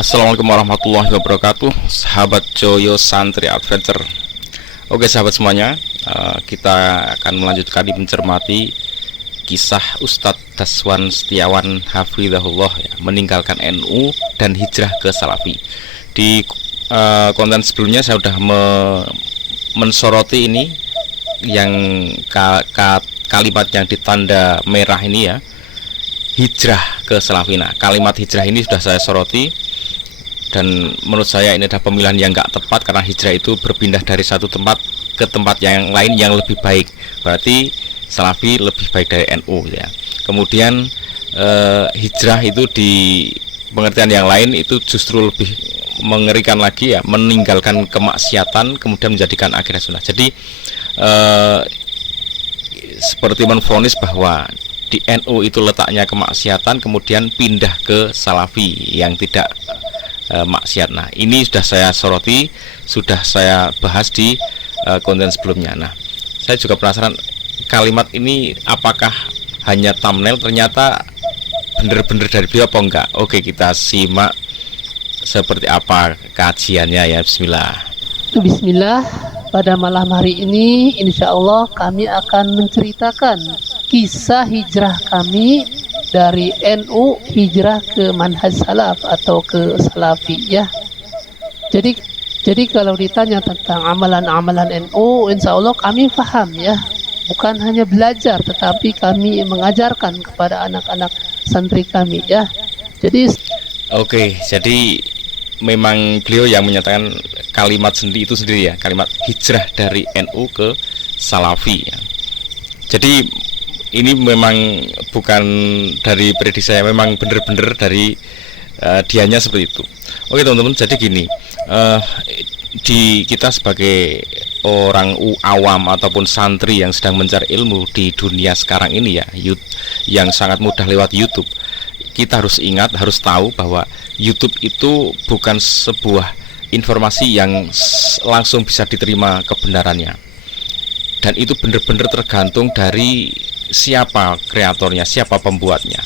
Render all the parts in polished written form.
Assalamualaikum warahmatullahi wabarakatuh, sahabat Joyo Santri Adventure. Oke sahabat semuanya, kita akan melanjutkan mencermati kisah Ustadz Daswan Setiawan Hafizahullah ya, meninggalkan NU dan hijrah ke Salafi. Di konten sebelumnya saya sudah mensoroti ini yang kalimat yang ditanda merah ini ya, hijrah ke Salafi. Nah, kalimat hijrah ini sudah saya soroti, dan menurut saya ini adalah pemilihan yang nggak tepat, karena hijrah itu berpindah dari satu tempat ke tempat yang lain yang lebih baik. Berarti Salafi lebih baik dari NU ya. Kemudian hijrah itu di pengertian yang lain itu justru lebih mengerikan lagi ya, meninggalkan kemaksiatan kemudian menjadikan akhirnya sunnah. Jadi seperti menvonis bahwa di NU itu letaknya kemaksiatan, kemudian pindah ke Salafi yang tidak maksiat. Nah, ini sudah saya soroti, sudah saya bahas di konten sebelumnya. Nah, saya juga penasaran kalimat ini apakah hanya thumbnail, ternyata benar-benar dari beliau apa enggak. Oke, kita simak seperti apa kajiannya ya. Bismillah. Pada malam hari ini insya Allah kami akan menceritakan kisah hijrah kami dari NU hijrah ke manhaj salaf atau ke Salafi ya. Jadi kalau ditanya tentang amalan-amalan NU, insya Allah kami paham ya. Bukan hanya belajar, tetapi kami mengajarkan kepada anak-anak santri kami ya. Oke, jadi memang beliau yang menyatakan kalimat itu sendiri ya, kalimat hijrah dari NU ke Salafi ya. Jadi ini memang bukan dari prediksi saya, memang benar-benar dari dianya seperti itu. Oke teman-teman, jadi gini, di kita sebagai orang awam ataupun santri yang sedang mencari ilmu di dunia sekarang ini ya, yang sangat mudah lewat YouTube, kita harus ingat, harus tahu bahwa YouTube itu bukan sebuah informasi yang langsung bisa diterima kebenarannya, dan itu benar-benar tergantung dari siapa kreatornya, siapa pembuatnya.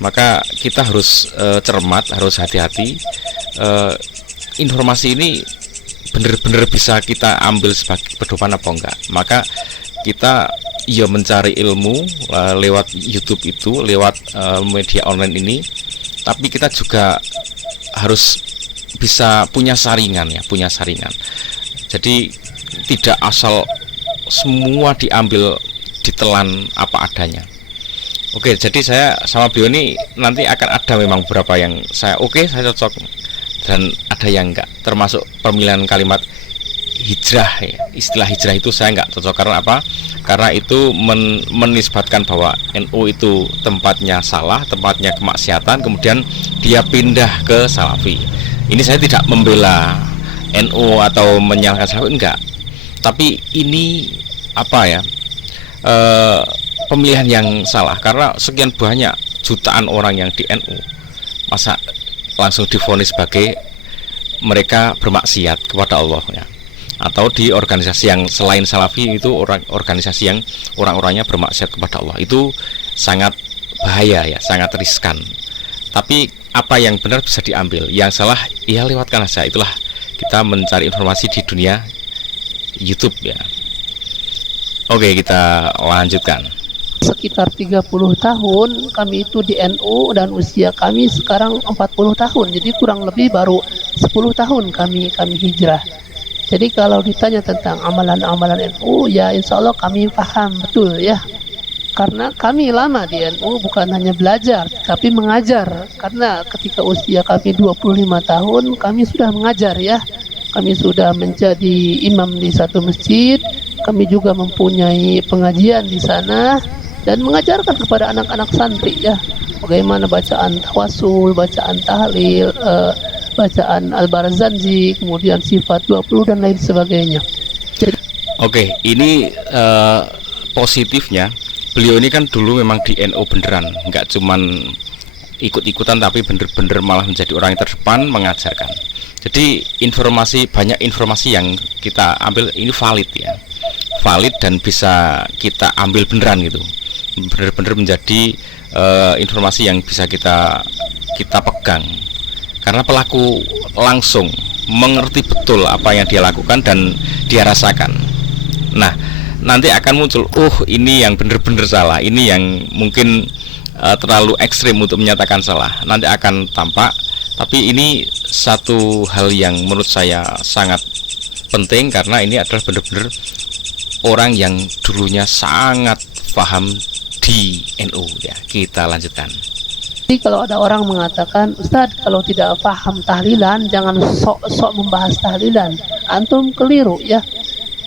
Maka kita harus cermat, harus hati-hati. Informasi ini benar-benar bisa kita ambil sebagai pedoman apa enggak. Maka kita ya mencari ilmu lewat YouTube itu, lewat media online ini, tapi kita juga harus bisa punya saringan ya, punya saringan. Jadi tidak asal semua diambil, ditelan apa adanya. Oke, jadi saya sama beliau ini nanti akan ada memang beberapa yang saya cocok, dan ada yang enggak, termasuk pemilihan kalimat hijrah ya. Istilah hijrah itu saya enggak cocok, karena apa? Karena itu menisbatkan bahwa NU itu tempatnya salah, tempatnya kemaksiatan, kemudian dia pindah ke Salafi. Ini saya tidak membela NU atau menyalahkan Salafi, enggak. Tapi ini apa ya? Pemilihan yang salah, karena sekian banyak jutaan orang yang di NU, masa langsung divonis sebagai mereka bermaksiat kepada Allah ya. Atau di organisasi yang selain Salafi itu organisasi yang orang-orangnya bermaksiat kepada Allah, itu sangat bahaya ya, sangat riskan. Tapi apa yang benar bisa diambil, yang salah ya lewatkan saja. Itulah kita mencari informasi di dunia YouTube ya. Oke, kita lanjutkan. Sekitar 30 tahun kami itu di NU, dan usia kami sekarang 40 tahun. Jadi kurang lebih baru 10 tahun kami hijrah. Jadi kalau ditanya tentang amalan-amalan NU, ya insya Allah kami paham betul ya. Karena kami lama di NU, bukan hanya belajar tapi mengajar. Karena ketika usia kami 25 tahun kami sudah mengajar ya. Kami sudah menjadi imam di satu masjid. Kami juga mempunyai pengajian di sana dan mengajarkan kepada anak-anak santri ya, bagaimana bacaan tawasul, bacaan tahlil, bacaan al-barzanji, kemudian sifat 20 dan lain sebagainya. Oke, ini positifnya beliau ini kan dulu memang di NU beneran, nggak cuman ikut-ikutan, tapi bener-bener malah menjadi orang yang terdepan mengajarkan. Jadi banyak informasi yang kita ambil ini valid ya, valid dan bisa kita ambil beneran gitu, bener-bener menjadi informasi yang bisa kita pegang. karena pelaku langsung mengerti betul apa yang dia lakukan dan dia rasakan. Nah, nanti akan muncul, ini yang benar-benar salah, ini yang mungkin terlalu ekstrim untuk menyatakan salah. Nanti akan tampak. Tapi ini satu hal yang menurut saya sangat penting, karena ini adalah benar-benar orang yang dulunya sangat paham di NU ya. Kita lanjutkan. Jadi kalau ada orang mengatakan, Ustadz kalau tidak paham tahlilan jangan sok-sok membahas tahlilan, antum keliru ya.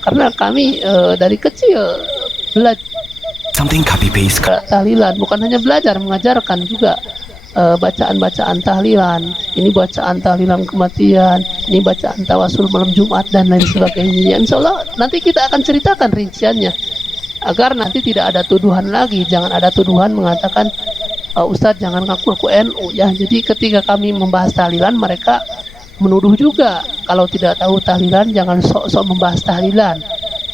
Karena kami dari kecil belajar tahlilan, bukan hanya belajar, mengajarkan juga bacaan-bacaan tahlilan. Ini bacaan tahlilan kematian, ini bacaan tawasul malam Jumat dan lain sebagainya. Insya Allah nanti kita akan ceritakan rinciannya, agar nanti tidak ada tuduhan lagi. Jangan ada tuduhan mengatakan Ustadz jangan ngaku-ngaku NU ya. Jadi ketika kami membahas tahlilan, mereka menuduh juga kalau tidak tahu tahlilan jangan sok-sok membahas tahlilan.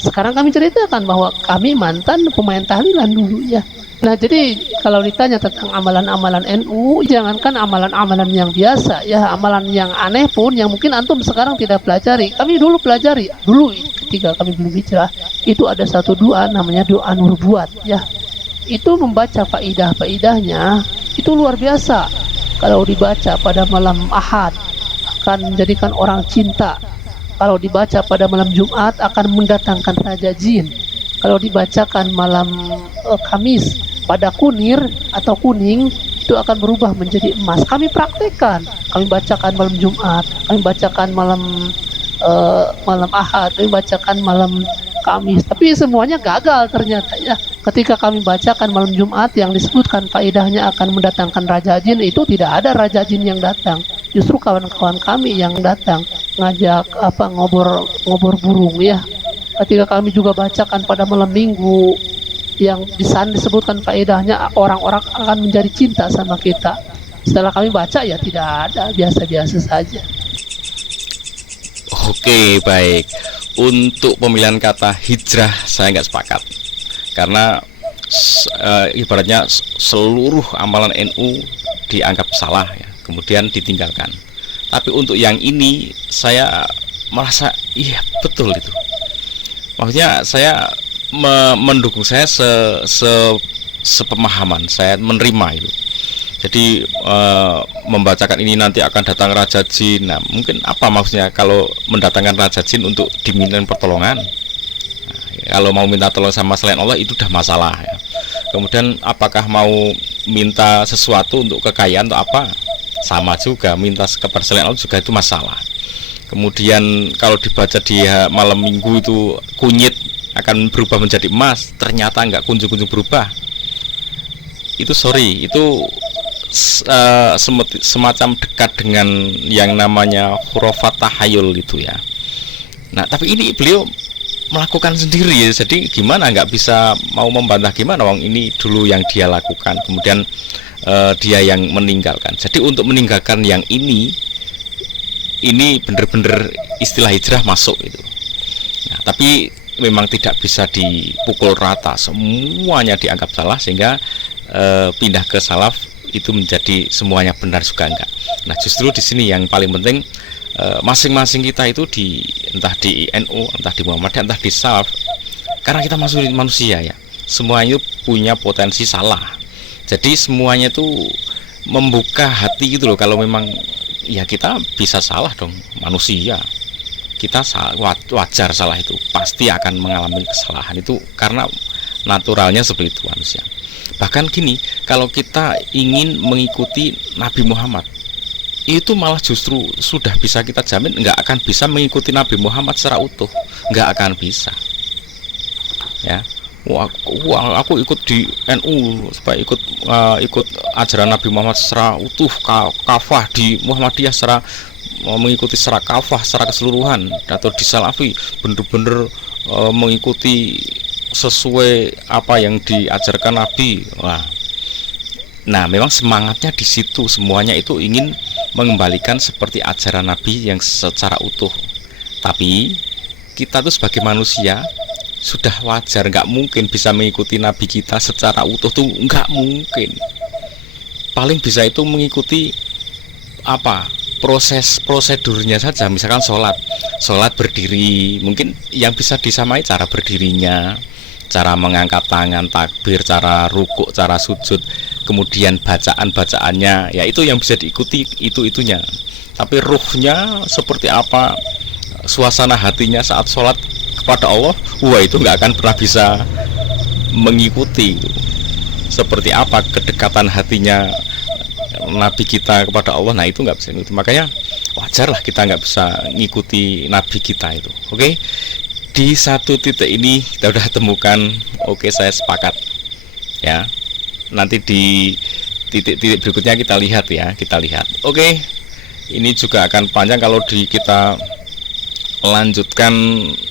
Sekarang kami ceritakan bahwa kami mantan pemain tahlilan dulu ya. Nah, jadi kalau ditanya tentang amalan-amalan NU, jangankan amalan-amalan yang biasa ya, amalan yang aneh pun yang mungkin antum sekarang tidak pelajari, kami dulu pelajari. Dulu ketika kami belum hijrah, itu ada satu doa namanya doa nubuat ya. Itu membaca faidah-faidahnya itu luar biasa. Kalau dibaca pada malam Ahad akan menjadikan orang cinta. Kalau dibaca pada malam Jumat akan mendatangkan raja jin. Kalau dibacakan malam Kamis pada kunir atau kuning, itu akan berubah menjadi emas. Kami praktekkan. Kami bacakan malam Jumat, kami bacakan malam Ahad, kami bacakan malam Kamis, tapi semuanya gagal ternyata ya. Ketika kami bacakan malam Jumat yang disebutkan faedahnya akan mendatangkan raja jin, itu tidak ada raja jin yang datang. Justru kawan-kawan kami yang datang ngajak ngobor burung ya. Ketika kami juga bacakan pada malam Minggu yang di sana disebutkan faedahnya, orang-orang akan menjadi cinta sama kita. Setelah kami baca ya tidak ada, biasa-biasa saja. Oke, baik. Untuk pemilihan kata hijrah saya nggak sepakat, karena ibaratnya seluruh amalan NU dianggap salah ya, kemudian ditinggalkan. Tapi untuk yang ini saya merasa iya betul itu. Maksudnya saya mendukung, saya sepemahaman, saya menerima itu. Jadi membacakan ini nanti akan datang raja jin. Nah, mungkin apa maksudnya kalau mendatangkan raja jin untuk dimintain pertolongan? Nah, kalau mau minta tolong sama selain Allah itu udah masalah ya. Kemudian apakah mau minta sesuatu untuk kekayaan atau apa? Sama juga, minta kepada selain Allah juga itu masalah. Kemudian kalau dibaca di malam Minggu itu kunyit akan berubah menjadi emas, ternyata nggak kunjung-kunjung berubah. Itu itu semacam dekat dengan yang namanya khurafat tahayul itu ya. Nah, tapi ini beliau melakukan sendiri ya. Jadi gimana, nggak bisa mau membantah gimana, wong ini dulu yang dia lakukan, kemudian dia yang meninggalkan. Jadi untuk meninggalkan yang ini benar-benar istilah hijrah masuk itu. Nah, tapi memang tidak bisa dipukul rata, semuanya dianggap salah sehingga pindah ke salaf itu menjadi semuanya benar juga enggak. Nah, justru di sini yang paling penting masing-masing kita itu entah di NU, entah di Muhammadiyah, entah di salaf, karena kita masuk manusia ya, semuanya punya potensi salah. Jadi semuanya itu membuka hati gitu loh. Kalau memang ya kita bisa salah dong, manusia kita wajar salah, itu pasti akan mengalami kesalahan itu karena naturalnya seperti itu manusia. Bahkan gini, kalau kita ingin mengikuti Nabi Muhammad, itu malah justru sudah bisa kita jamin nggak akan bisa mengikuti Nabi Muhammad secara utuh, nggak akan bisa ya. Aku ikut di NU supaya ikut ajaran Nabi Muhammad secara utuh, kafah di Muhammadiyah secara mengikuti secara kafah, secara keseluruhan, atau di Salafi bener-bener mengikuti sesuai apa yang diajarkan Nabi. Nah, memang semangatnya di situ, semuanya itu ingin mengembalikan seperti ajaran Nabi yang secara utuh. Tapi kita tuh sebagai manusia sudah wajar, nggak mungkin bisa mengikuti Nabi kita secara utuh tuh, nggak mungkin. Paling bisa itu mengikuti proses prosedurnya saja, misalkan sholat berdiri, mungkin yang bisa disamai cara berdirinya, cara mengangkat tangan, takbir, cara rukuk, cara sujud, kemudian bacaannya, ya itu yang bisa diikuti, itunya. Tapi ruhnya seperti apa, suasana hatinya saat sholat kepada Allah, wah itu nggak akan pernah bisa mengikuti. Seperti apa kedekatan hatinya Nabi kita kepada Allah, nah itu nggak bisa ngikuti. Makanya wajar lah kita nggak bisa ngikuti Nabi kita itu. Oke, di satu titik ini kita udah temukan. Oke, saya sepakat ya. Nanti di titik-titik berikutnya kita lihat ya, kita lihat. Oke, ini juga akan panjang kalau kita lanjutkan,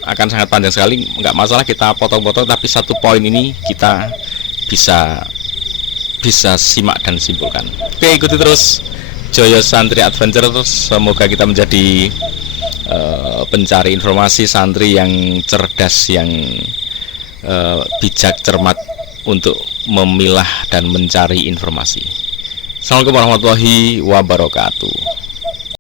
akan sangat panjang sekali. Nggak masalah kita potong-potong, tapi satu poin ini kita bisa simak dan simpulkan. Oke, ikuti terus Joyo Santri Adventure. Semoga kita menjadi pencari informasi, santri yang cerdas, yang bijak, cermat untuk memilah dan mencari informasi. Assalamualaikum warahmatullahi wabarakatuh.